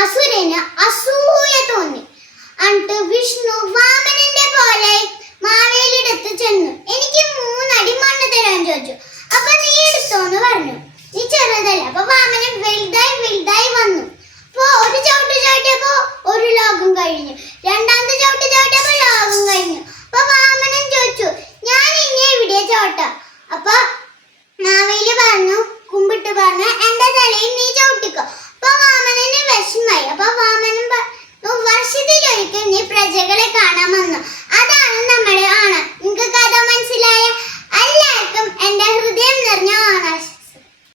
അസുരന് അസൂയ തോന്നി. എന്നിട്ട് വിഷ്ണു വാമനന്റെ പോലെ മാവേലിടത്ത് ചെന്നു. എനിക്ക് മൂന്നടി മണ്ണ് തരാൻ ചോദിച്ചു. അപ്പൊ നീ എടുത്തോന്ന് പറഞ്ഞു. നീ ചെറുതല്ല. അപ്പൊ വാമനൻ വലുതായി വലുതായി വന്നു. അപ്പോ ഒരു ചവിട്ട് ചവിട്ടിയപ്പോ ഒരു ലോകം കഴിഞ്ഞു. രണ്ടാമത്തെ ചവിട്ട് കാണാൻ